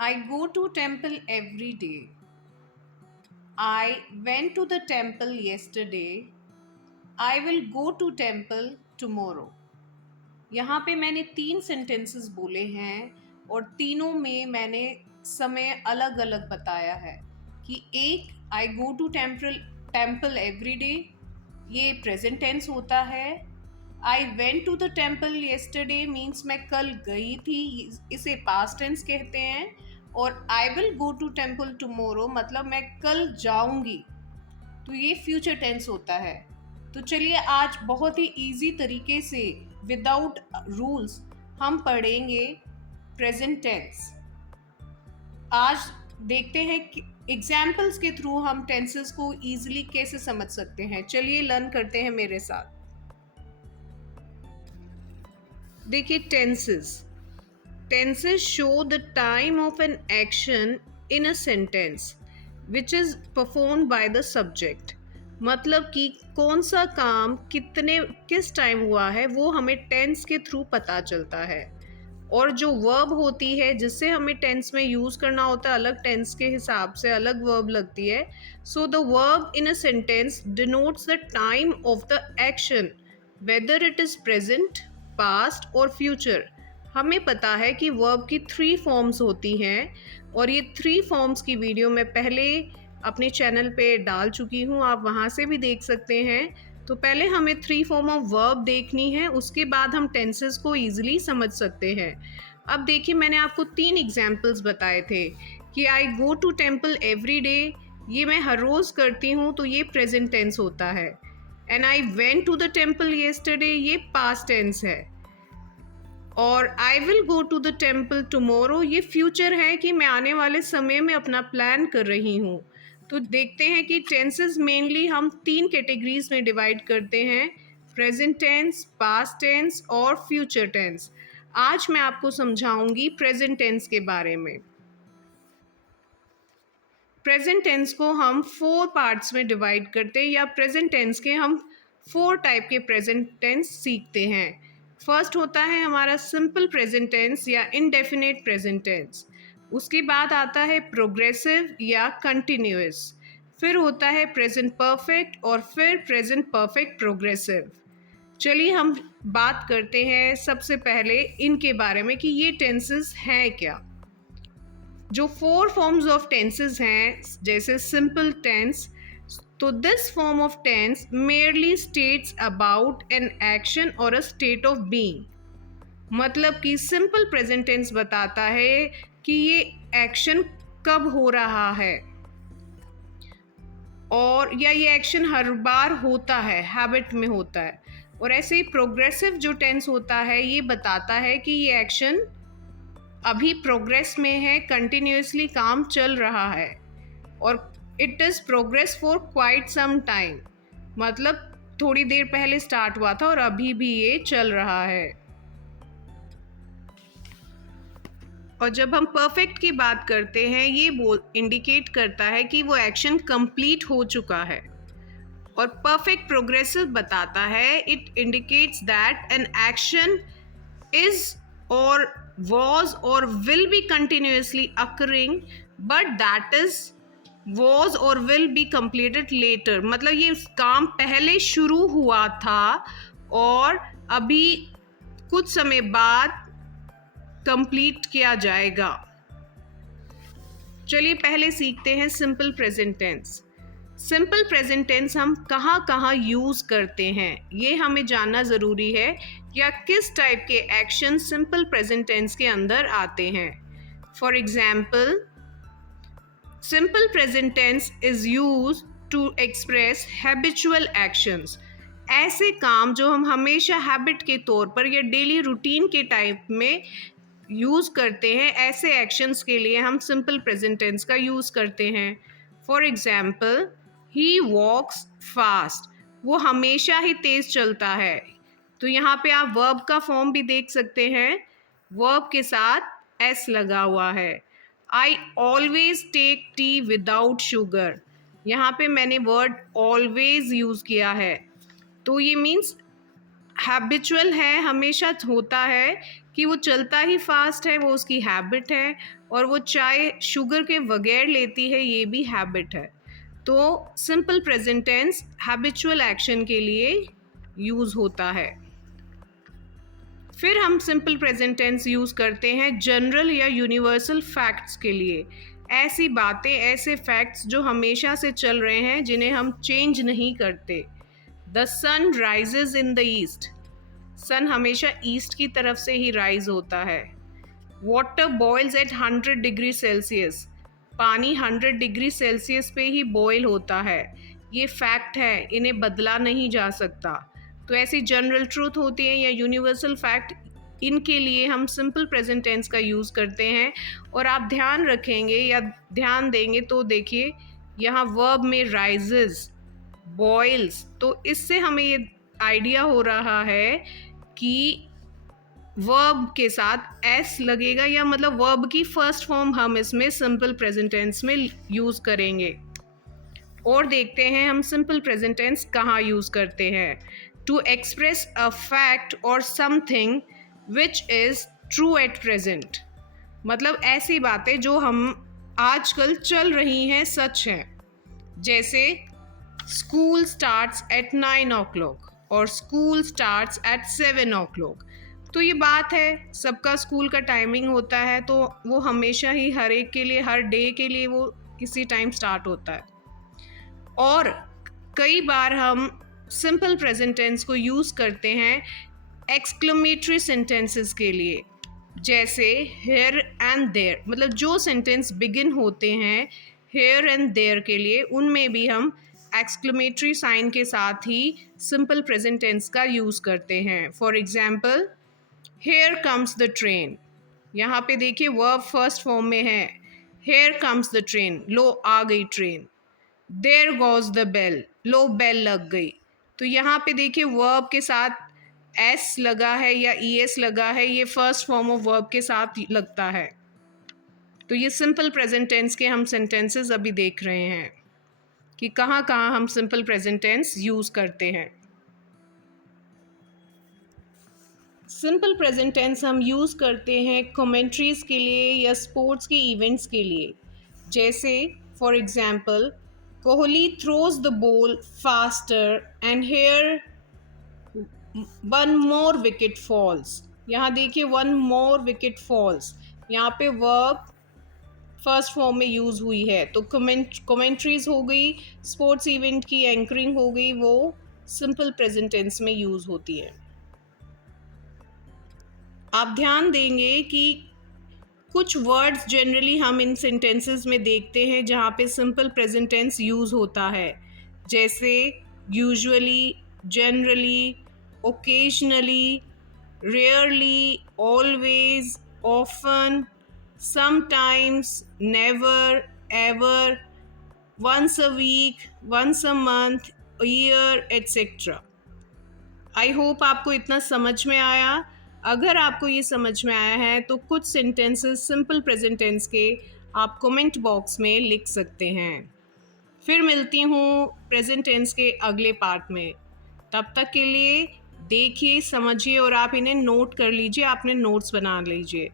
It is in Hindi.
I go to temple every day. I went to the temple yesterday. I will go to temple tomorrow. यहाँ पे मैंने 3 सेंटेंसेस बोले हैं और तीनों में मैंने समय अलग अलग बताया है कि एक I go to temple every day, ये प्रेजेंट टेंस होता है। I went to the temple yesterday means मैं कल गई थी, इसे पास्ट टेंस कहते हैं। और I will go to temple tomorrow मतलब मैं कल जाऊंगी, तो ये फ्यूचर टेंस होता है। तो चलिए आज बहुत ही इजी तरीके से विदाउट रूल्स हम पढ़ेंगे प्रेजेंट टेंस। आज देखते हैं कि एग्जाम्पल्स के थ्रू हम टेंसेस को इजीली कैसे समझ सकते हैं। चलिए लर्न करते हैं मेरे साथ। देखिए tenses show the time of an action in a sentence which is performed by the subject. मतलब कि कौन सा काम किस टाइम हुआ है वो हमें टेंस के थ्रू पता चलता है। और जो वर्ब होती है जिससे हमें टेंस में यूज़ करना होता है, अलग टेंस के हिसाब से अलग वर्ब लगती है। So the verb in a sentence denotes the time of the action whether it is present, past और फ्यूचर। हमें पता है कि वर्ब की 3 फॉर्म्स होती हैं और ये 3 फॉर्म्स की वीडियो मैं पहले अपने चैनल पे डाल चुकी हूँ, आप वहाँ से भी देख सकते हैं। तो पहले हमें 3 फॉर्म ऑफ वर्ब देखनी है, उसके बाद हम टेंसेस को ईजिली समझ सकते हैं। अब देखिए मैंने आपको 3 एग्जाम्पल्स बताए थे कि I go to temple every day, ये मैं हर रोज़ करती हूँ तो ये प्रेजेंट टेंस होता है। And I went to the temple yesterday, ये पास्ट टेंस है। और I will go to the temple tomorrow, ये फ्यूचर है कि मैं आने वाले समय में अपना प्लान कर रही हूँ। तो देखते हैं कि टेंसेस मेनली हम 3 कैटेगरीज में डिवाइड करते हैं, प्रेजेंट टेंस, पास्ट टेंस और फ्यूचर टेंस। आज मैं आपको समझाऊंगी प्रेजेंट टेंस के बारे में। प्रेजेंट टेंस को हम 4 पार्ट्स में डिवाइड करते हैं, या प्रेजेंट टेंस के हम 4 टाइप के प्रेजेंट टेंस सीखते हैं। फर्स्ट होता है हमारा सिंपल प्रेजेंट टेंस या इनडेफिनेट प्रेजेंट टेंस। उसके बाद आता है प्रोग्रेसिव या कंटिन्यूअस। फिर होता है प्रेजेंट परफेक्ट और फिर प्रेजेंट परफेक्ट प्रोग्रेसिव। चलिए हम बात करते हैं सबसे पहले इनके बारे में कि ये टेंसेस हैं क्या। जो 4 फॉर्म्स ऑफ टेंसेस हैं जैसे सिंपल टेंस, तो this form of tense merely states about an action or a state of being. मतलब कि सिंपल प्रेजेंट टेंस बताता है कि ये एक्शन कब हो रहा है और या ये एक्शन हर बार होता है, हैबिट में होता है। और ऐसे ही प्रोग्रेसिव जो टेंस होता है ये बताता है कि ये एक्शन अभी प्रोग्रेस में है, कंटिन्यूसली काम चल रहा है। और it is progress for quite some time, मतलब थोड़ी देर पहले स्टार्ट हुआ था और अभी भी ये चल रहा है। और जब हम परफेक्ट की बात करते हैं ये इंडिकेट करता है कि वो एक्शन कंप्लीट हो चुका है। और परफेक्ट प्रोग्रेसिव बताता है, it indicates that an action is or was or will be continuously occurring but that is was or will be completed later। मतलब ये काम पहले शुरू हुआ था और अभी कुछ समय बाद कंप्लीट किया जाएगा। चलिए पहले सीखते हैं simple present tense. Simple present tense हम कहाँ कहाँ यूज़ करते हैं ये हमें जानना ज़रूरी है, या किस टाइप के एक्शन सिंपल प्रेजेंट टेंस के अंदर आते हैं। For example, simple present tense is use to express habitual actions. ऐसे काम जो हम हमेशा हैबिट के तौर पर या डेली रूटीन के टाइप में यूज़ करते हैं, ऐसे एक्शंस के लिए हम सिंपल प्रेजेंट टेंस का यूज़ करते हैं। For example, he walks fast, वो हमेशा ही तेज़ चलता है। तो यहाँ पे आप वर्ब का फॉर्म भी देख सकते हैं, वर्ब के साथ एस लगा हुआ है। I always take tea without sugar, यहाँ पे मैंने वर्ड ऑलवेज यूज़ किया है। तो ये मीन्स हैबिचुअल है, हमेशा होता है कि वो चलता ही फास्ट है, वो उसकी हैबिट है, और वो चाय शुगर के बगैर लेती है, ये भी हैबिट है। तो simple present tense habitual action के लिए यूज़ होता है। फिर हम सिंपल प्रेजेंट टेंस यूज़ करते हैं जनरल या यूनिवर्सल फैक्ट्स के लिए। ऐसी बातें, ऐसे फैक्ट्स जो हमेशा से चल रहे हैं, जिन्हें हम चेंज नहीं करते। The sun rises in the east. Sun हमेशा ईस्ट की तरफ से ही राइज होता है। Water boils at 100 degree Celsius. पानी 100 डिग्री सेल्सियस पे ही बॉयल होता है। ये फैक्ट है, इन्हें बदला नहीं जा सकता। तो ऐसी जनरल ट्रूथ होती है या यूनिवर्सल फैक्ट, इनके लिए हम सिंपल प्रेजेंट टेंस का यूज़ करते हैं। और आप ध्यान रखेंगे या ध्यान देंगे तो देखिए, यहाँ वर्ब में राइजेस, बॉइल्स, तो इससे हमें ये आइडिया हो रहा है कि वर्ब के साथ एस लगेगा, या मतलब वर्ब की फर्स्ट फॉर्म हम इसमें सिंपल प्रेजेंट टेंस में यूज़ करेंगे। और देखते हैं हम सिंपल प्रेजेंट टेंस कहाँ यूज़ करते हैं। टू एक्सप्रेस अ फैक्ट और something which is true at present. मतलब ऐसी बातें जो हम आजकल चल रही हैं, सच हैं। जैसे स्कूल स्टार्ट्स एट 9 o'clock और स्कूल स्टार्ट्स एट 7 o'clock। तो ये बात है, सबका स्कूल का टाइमिंग होता है, तो वो हमेशा ही हर एक के लिए, हर डे के लिए वो किसी टाइम स्टार्ट होता है। और कई बार हम सिंपल प्रेजेंट टेंस को यूज़ करते हैं एक्सक्लेमेटरी सेंटेंसेस के लिए। जैसे हेयर एंड देयर, मतलब जो सेंटेंस बिगिन होते हैं हेयर एंड देयर के लिए, उनमें भी हम एक्सक्लेमेटरी साइन के साथ ही सिंपल प्रेजेंट टेंस का यूज़ करते हैं। For example, here comes the train. यहाँ पे देखिए वर्ब फर्स्ट फॉर्म में है, हेयर कम्स द ट्रेन, लो आ गई ट्रेन। देयर गोज द बेल, लो बेल लग गई। तो यहाँ पे देखिए वर्ब के साथ एस लगा है या ई एस लगा है, ये फर्स्ट फॉर्म ऑफ वर्ब के साथ लगता है। तो ये सिंपल प्रेजेंट टेंस के हम सेंटेंसेस अभी देख रहे हैं कि कहाँ कहाँ हम सिंपल प्रेजेंट टेंस यूज़ करते हैं। सिंपल प्रेजेंट टेंस हम यूज़ करते हैं कमेंट्रीज़ के लिए या स्पोर्ट्स के इवेंट्स के लिए। जैसे for example, Kohli throws the ball faster and here one more wicket falls. यहाँ देखिए वन मोर विकेट फॉल्स, यहाँ पे वर्ब फर्स्ट फॉर्म में यूज़ हुई है। तो कमेंट्रीज हो गई, स्पोर्ट्स इवेंट की एंकरिंग हो गई, वो सिंपल प्रेजेंट टेंस में यूज़ होती है। आप ध्यान देंगे कि कुछ वर्ड्स जनरली हम इन सेंटेंसेस में देखते हैं जहाँ पे सिंपल प्रेजेंट टेंस यूज़ होता है। जैसे usually, generally, occasionally, rarely, always, often, sometimes, never, ever, once a week, once a month, a year, etc. I hope आपको इतना समझ में आया। अगर आपको ये समझ में आया है तो कुछ सेंटेंसेस सिंपल प्रेजेंट टेंस के आप कमेंट बॉक्स में लिख सकते हैं। फिर मिलती हूँ प्रेजेंट टेंस के अगले पार्ट में। तब तक के लिए देखिए, समझिए और आप इन्हें नोट कर लीजिए, आपने नोट्स बना लीजिए।